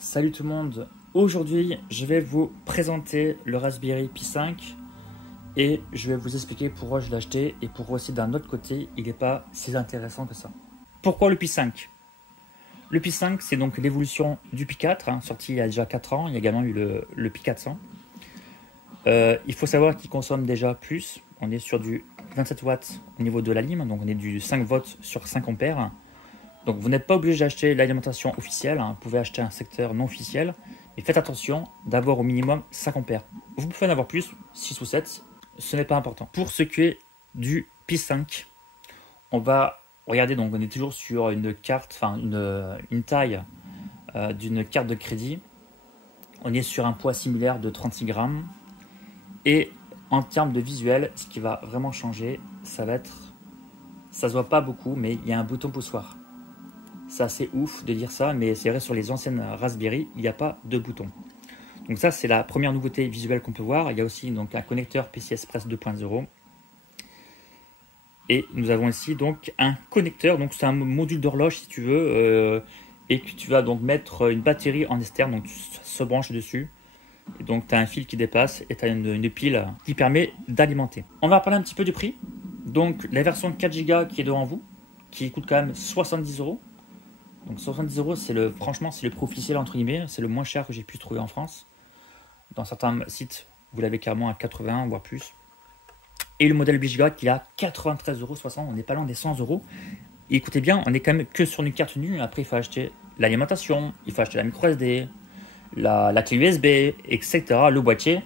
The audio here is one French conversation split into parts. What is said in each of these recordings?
Salut tout le monde, aujourd'hui je vais vous présenter le Raspberry Pi 5 et je vais vous expliquer pourquoi je l'ai acheté et pourquoi aussi d'un autre côté il n'est pas si intéressant que ça. Pourquoi le Pi 5? Le Pi 5 c'est donc l'évolution du Pi 4, sorti il y a déjà 4 ans, il y a également eu le Pi 400. Il faut savoir qu'il consomme déjà plus, on est sur du 27 watts au niveau de la lime, donc on est du 5 volts sur 5 ampères. Donc vous n'êtes pas obligé d'acheter l'alimentation officielle, vous pouvez acheter un secteur non officiel, mais faites attention d'avoir au minimum 5 ampères. Vous pouvez en avoir plus, 6 ou 7, ce n'est pas important. Pour ce qui est du Pi 5, on va regarder, donc on est toujours sur une carte, une taille d'une carte de crédit. On est sur un poids similaire de 36 grammes. Et en termes de visuel, ce qui va vraiment changer, ça va être, ça se voit pas beaucoup, mais il y a un bouton poussoir. C'est assez ouf de dire ça, mais c'est vrai, sur les anciennes Raspberry, il n'y a pas de bouton. Donc ça, c'est la première nouveauté visuelle qu'on peut voir. Il y a aussi donc un connecteur PCI Express 2.0. Et nous avons ici donc un connecteur, donc c'est un module d'horloge si tu veux, et que tu vas donc mettre une batterie en externe, donc ça se branche dessus. Et donc tu as un fil qui dépasse et tu as une pile qui permet d'alimenter. On va parler un petit peu du prix. Donc la version 4 Go qui est devant vous, qui coûte quand même 70 €. Donc 70 €, franchement, c'est le prix officiel entre guillemets, c'est le moins cher que j'ai pu trouver en France. Dans certains sites, vous l'avez carrément à 80 voire plus. Et le modèle 8 Go qui est à 93,60 €, on n'est pas loin des 100 €. Et écoutez bien, on est quand même que sur une carte nue. Après, il faut acheter l'alimentation, il faut acheter la micro SD, la clé USB, etc., le boîtier.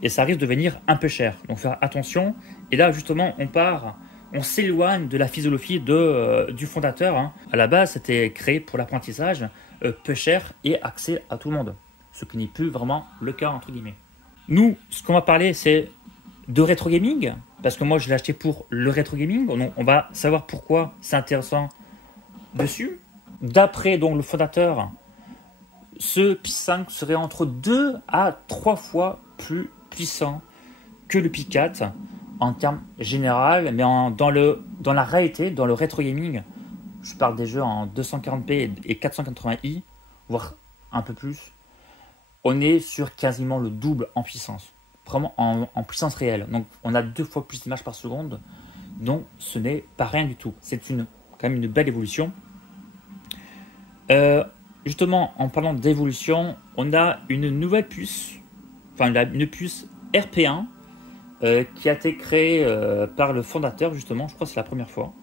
Et ça risque de venir un peu cher. Donc faire attention. Et là, justement, on s'éloigne de la philosophie du fondateur. À la base, c'était créé pour l'apprentissage, peu cher et accès à tout le monde. Ce qui n'est plus vraiment le cas, entre guillemets. Nous, ce qu'on va parler, c'est de rétro gaming. Parce que moi, je l'ai acheté pour le rétro gaming. On va savoir pourquoi c'est intéressant dessus. D'après donc le fondateur, ce Pi 5 serait entre 2 à 3 fois plus puissant que le Pi 4. En termes général, mais dans la réalité, dans le rétro gaming, je parle des jeux en 240p et 480i, voire un peu plus, on est sur quasiment le double en puissance, vraiment en puissance réelle. Donc on a 2 fois plus d'images par seconde, donc ce n'est pas rien du tout. C'est quand même une belle évolution. Justement, en parlant d'évolution, on a une nouvelle puce, une puce RP1, qui a été créé par le fondateur, justement, je crois que c'est la première fois.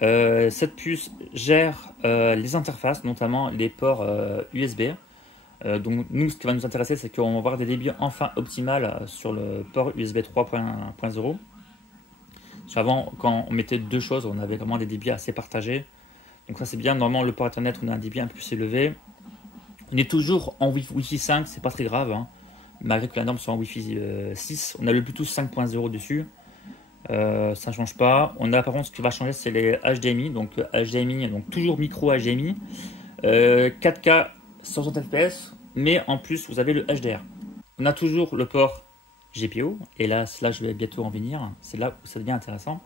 Cette puce gère les interfaces, notamment les ports USB. Donc nous, ce qui va nous intéresser, c'est qu'on va avoir des débits enfin optimales sur le port USB 3.0. Avant, quand on mettait deux choses, on avait vraiment des débits assez partagés. Donc ça c'est bien, normalement le port Ethernet, on a un débit un peu plus élevé. On est toujours en Wi-Fi 5, c'est pas très grave, malgré que la norme soit en Wi-Fi 6, on a le Bluetooth 5.0 dessus, ça ne change pas. On a par contre, ce qui va changer, c'est les HDMI, donc HDMI, donc toujours micro HDMI, 4K 60 fps, mais en plus vous avez le HDR. On a toujours le port GPIO, et là je vais bientôt en venir, c'est là où ça devient intéressant.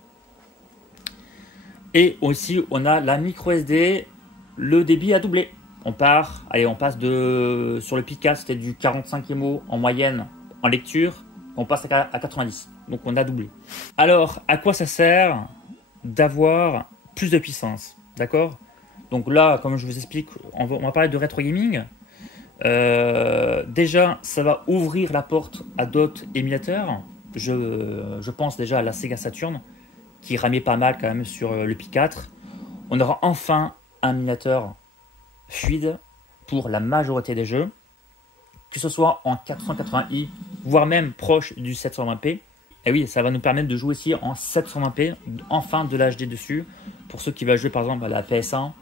Et aussi on a la micro SD, le débit a doublé. On passe sur le Pi 4, c'était du 45 MO en moyenne en lecture, on passe à 90, donc on a doublé. Alors, à quoi ça sert d'avoir plus de puissance, d'accord? Donc là, comme je vous explique, on va parler de rétro gaming. Déjà, ça va ouvrir la porte à d'autres émulateurs. Je pense déjà à la Sega Saturn, qui ramait pas mal quand même sur le Pi 4. On aura enfin un émulateur fluide pour la majorité des jeux, que ce soit en 480i, voire même proche du 720p. Et oui, ça va nous permettre de jouer aussi en 720p, enfin de l'HD dessus. Pour ceux qui veulent jouer par exemple à la PS1,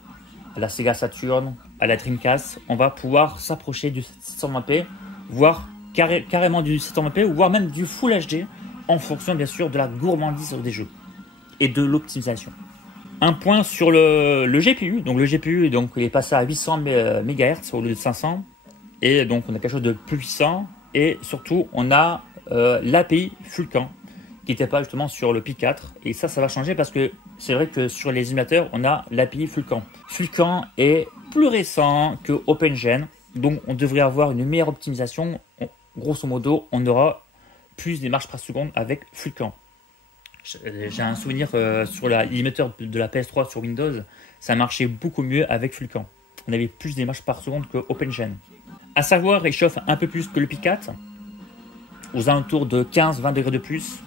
à la Sega Saturn, à la Dreamcast, on va pouvoir s'approcher du 720p, voire carrément du 720p, voire même du Full HD, en fonction bien sûr de la gourmandise des jeux et de l'optimisation. Un point sur le GPU. Donc le GPU il est passé à 800 MHz au lieu de 500. Et donc on a quelque chose de plus puissant. Et surtout on a l'API Vulkan qui n'était pas justement sur le Pi 4. Et ça va changer parce que c'est vrai que sur les émulateurs on a l'API Vulkan. Vulkan est plus récent que OpenGen. Donc on devrait avoir une meilleure optimisation. Grosso modo, on aura plus d'images par seconde avec Flucamp. J'ai un souvenir sur l'émetteur de la PS3 sur Windows, ça marchait beaucoup mieux avec Flucamp. On avait plus d'images par seconde que OpenGen. À savoir, il chauffe un peu plus que le Pi 4, aux alentours de 15-20 degrés de plus.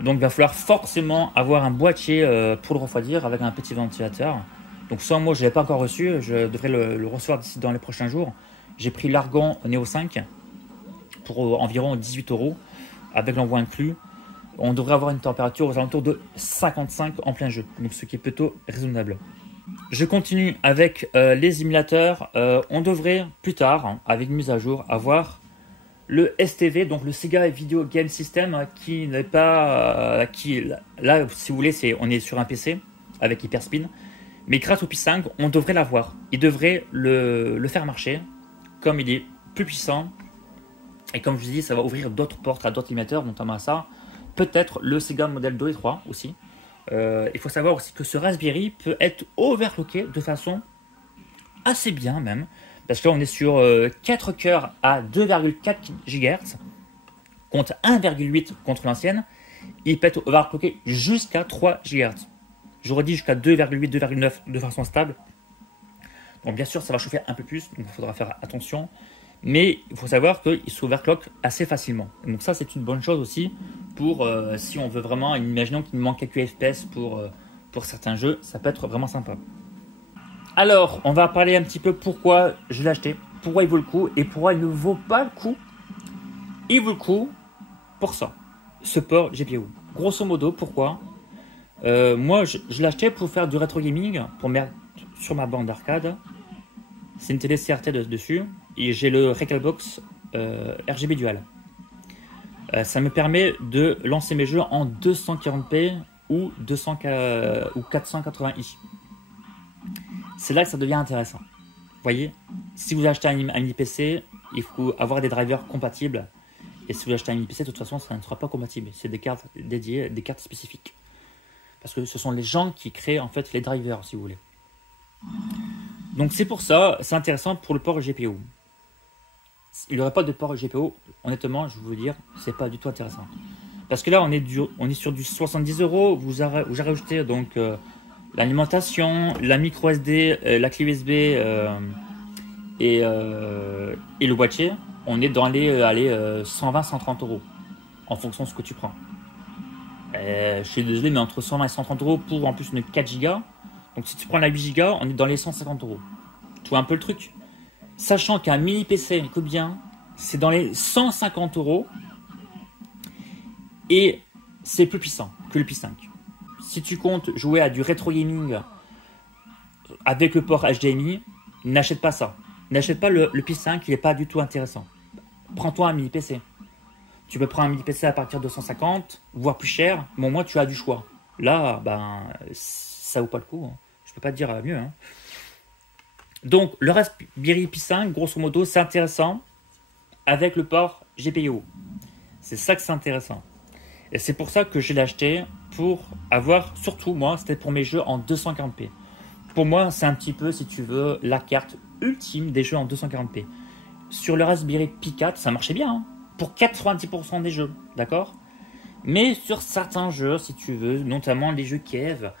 Donc il va falloir forcément avoir un boîtier pour le refroidir avec un petit ventilateur. Donc ça, moi je ne l'ai pas encore reçu, je devrais le recevoir d'ici dans les prochains jours. J'ai pris l'Argan Neo 5 pour environ 18 € avec l'envoi inclus. On devrait avoir une température aux alentours de 55 en plein jeu, donc ce qui est plutôt raisonnable. Je continue avec les émulateurs. On devrait plus tard, avec une mise à jour, avoir le STV, donc le Sega Video Game System, qui n'est pas... là, si vous voulez, on est sur un PC avec Hyperspin. Mais grâce au Pi 5, on devrait l'avoir. Il devrait le faire marcher, comme il est plus puissant. Et comme je vous dis, ça va ouvrir d'autres portes à d'autres émulateurs, notamment à ça. Peut-être le Sega Model 2 et 3 aussi. Il faut savoir aussi que ce Raspberry peut être overclocké de façon assez bien même. Parce que là, on est sur 4 cœurs à 2,4 GHz contre 1,8 contre l'ancienne. Il peut être overclocké jusqu'à 3 GHz. J'aurais dit jusqu'à 2,8, 2,9 de façon stable. Donc bien sûr, ça va chauffer un peu plus, donc il faudra faire attention. Mais il faut savoir qu'il s'overclock assez facilement. Donc ça, c'est une bonne chose aussi pour si on veut vraiment, imaginons qu'il nous manque quelques FPS pour certains jeux, ça peut être vraiment sympa. Alors, on va parler un petit peu pourquoi je l'ai acheté, pourquoi il vaut le coup et pourquoi il ne vaut pas le coup. Il vaut le coup pour ça, ce port GPU. Grosso modo, pourquoi moi, je l'ai acheté pour faire du rétro gaming, pour mettre sur ma bande d'arcade. C'est une télé CRT dessus et j'ai le Recalbox RGB Dual. Ça me permet de lancer mes jeux en 240p ou 480i. C'est là que ça devient intéressant. Vous voyez, si vous achetez un mini PC, il faut avoir des drivers compatibles. Et si vous achetez un mini PC, de toute façon, ça ne sera pas compatible. C'est des cartes dédiées, des cartes spécifiques. Parce que ce sont les gens qui créent en fait les drivers, si vous voulez. Donc c'est pour ça, c'est intéressant pour le port GPU. Il n'y aurait pas de port GPU, honnêtement, je vais vous dire, c'est pas du tout intéressant. Parce que là, on est sur du 70 €. Vous avez rajouté donc l'alimentation, la micro SD, la clé USB et le boîtier. On est dans les 120-130 € en fonction de ce que tu prends. Je suis désolé, mais entre 120 et 130 € pour en plus une 4 Go. Donc si tu prends la 8 Go, on est dans les 150 €. Tu vois un peu le truc. Sachant qu'un mini PC, écoute bien, c'est dans les 150 € et c'est plus puissant que le Pi 5. Si tu comptes jouer à du rétro gaming avec le port HDMI, n'achète pas ça. N'achète pas le Pi 5, il n'est pas du tout intéressant. Prends-toi un mini PC. Tu peux prendre un mini PC à partir de 150, voire plus cher. Bon, moi, tu as du choix. Là, ben, ça vaut pas le coup. Hein. Je peux pas te dire mieux. Hein. Donc, le Raspberry Pi 5, grosso modo, c'est intéressant avec le port GPU. C'est ça que c'est intéressant. Et c'est pour ça que je l'ai acheté pour avoir, surtout moi, c'était pour mes jeux en 240p. Pour moi, c'est un petit peu, si tu veux, la carte ultime des jeux en 240p. Sur le Raspberry Pi 4, ça marchait bien. Hein. Pour 90% des jeux, d'accord? Mais sur certains jeux, si tu veux, notamment les jeux Kiev,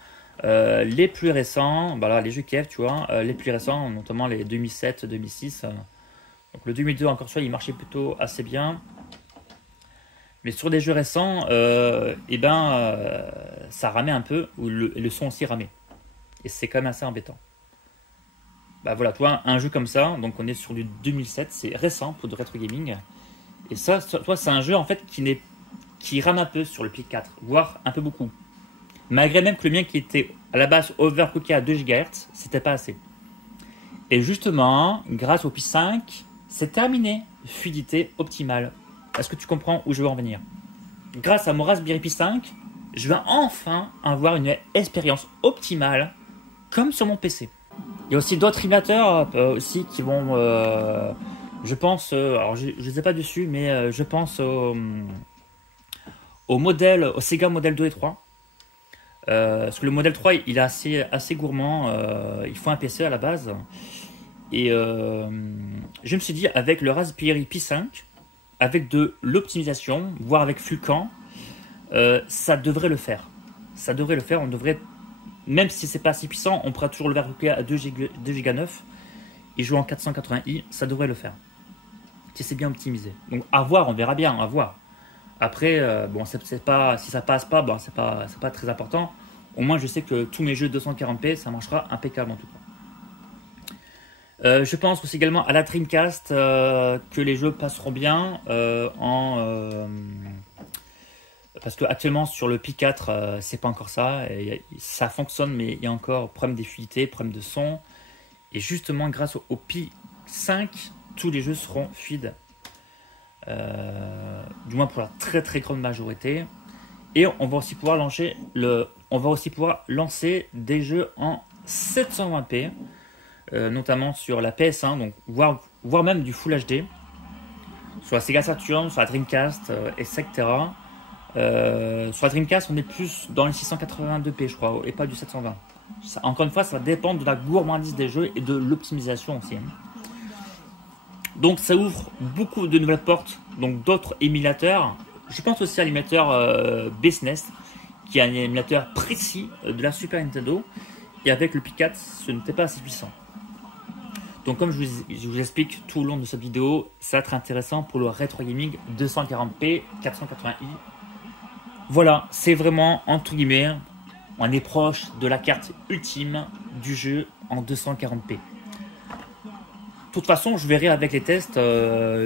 les plus récents, voilà, les jeux Kiev, tu vois, les plus récents, notamment les 2007, 2006, donc le 2002 encore ça, il marchait plutôt assez bien. Mais sur des jeux récents, ça ramait un peu, ou le son aussi ramait. Et c'est quand même assez embêtant. Bah voilà, tu vois, un jeu comme ça, donc on est sur du 2007, c'est récent pour du rétro gaming. Et ça, toi, c'est un jeu en fait qui rame un peu sur le Pi 4, voire un peu beaucoup. Malgré même que le mien qui était à la base overclocké à 2 GHz, c'était pas assez. Et justement, grâce au Pi 5, c'est terminé. Fluidité optimale. Est-ce que tu comprends où je veux en venir? Grâce à mon Raspberry Pi 5, je vais enfin avoir une expérience optimale comme sur mon PC. Il y a aussi d'autres émulateurs aussi qui vont, je pense, alors je ne sais pas dessus, mais je pense au Sega Model 2 et 3. Parce que le Model 3, il est assez gourmand, il faut un PC à la base. Et je me suis dit, avec le Raspberry Pi 5, avec de l'optimisation, voire avec Vulkan, ça devrait le faire. Ça devrait le faire. On devrait, même si c'est pas assez puissant, on pourra toujours le verrouiller à 2 Go 9 et jouer en 480i. Ça devrait le faire. Si c'est bien optimisé. Donc à voir, on verra bien, à voir. Après, bon, c'est pas, si ça passe pas, bon, c'est pas très important. Au moins, je sais que tous mes jeux 240p, ça marchera impeccable en tout cas. Je pense aussi également à la Dreamcast que les jeux passeront bien parce que actuellement sur le Pi 4 c'est pas encore ça. Ça fonctionne mais il y a encore problème de fluidité, problème de son. Et justement grâce au Pi 5, tous les jeux seront fluides. Du moins pour la très très grande majorité. Et on va aussi pouvoir lancer des jeux en 720p. Notamment sur la PS1, donc voire même du Full HD, sur la Sega Saturn, sur la Dreamcast, etc. Sur la Dreamcast, on est plus dans les 682p, je crois, et pas du 720. Encore une fois, ça va dépendre de la gourmandise des jeux et de l'optimisation aussi. Donc, ça ouvre beaucoup de nouvelles portes, donc d'autres émulateurs. Je pense aussi à l'émulateur Business, qui est un émulateur précis de la Super Nintendo. Et avec le Pi 4, ce n'était pas assez puissant. Donc comme je vous explique tout au long de cette vidéo, ça va être intéressant pour le rétro gaming 240p, 480i. Voilà, c'est vraiment, entre guillemets, on est proche de la carte ultime du jeu en 240p. De toute façon, je verrai avec les tests,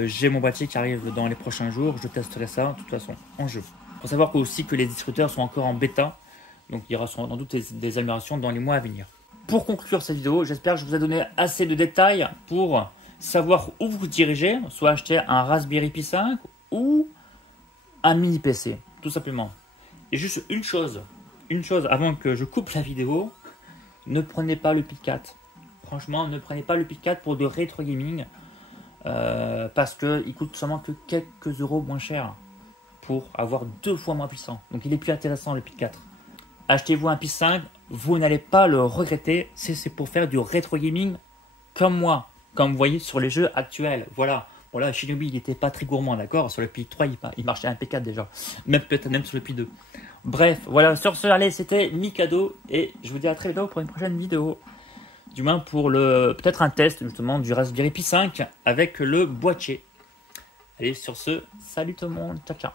j'ai mon boîtier qui arrive dans les prochains jours, je testerai ça de toute façon en jeu. Il faut savoir aussi que les distributeurs sont encore en bêta, donc il y aura sans doute des améliorations dans les mois à venir. Pour conclure cette vidéo, j'espère que je vous ai donné assez de détails pour savoir où vous dirigez, soit acheter un Raspberry Pi 5 ou un mini PC, tout simplement. Et juste une chose avant que je coupe la vidéo, ne prenez pas le Pi 4. Franchement, ne prenez pas le Pi 4 pour de rétro gaming parce qu'il coûte seulement que quelques euros moins cher pour avoir 2 fois moins puissant. Donc il est plus intéressant le Pi 4. Achetez-vous un Pi 5, vous n'allez pas le regretter, c'est pour faire du rétro gaming comme moi, comme vous voyez sur les jeux actuels. Voilà, Shinobi il n'était pas très gourmand, d'accord. Sur le Pi 3 il marchait impeccable déjà, peut-être même sur le Pi 2. Bref, voilà, sur ce, allez, c'était Mikado et je vous dis à très bientôt pour une prochaine vidéo. Du moins pour peut-être un test justement du Raspberry Pi 5 avec le boîtier. Allez, sur ce, salut tout le monde, ciao ciao.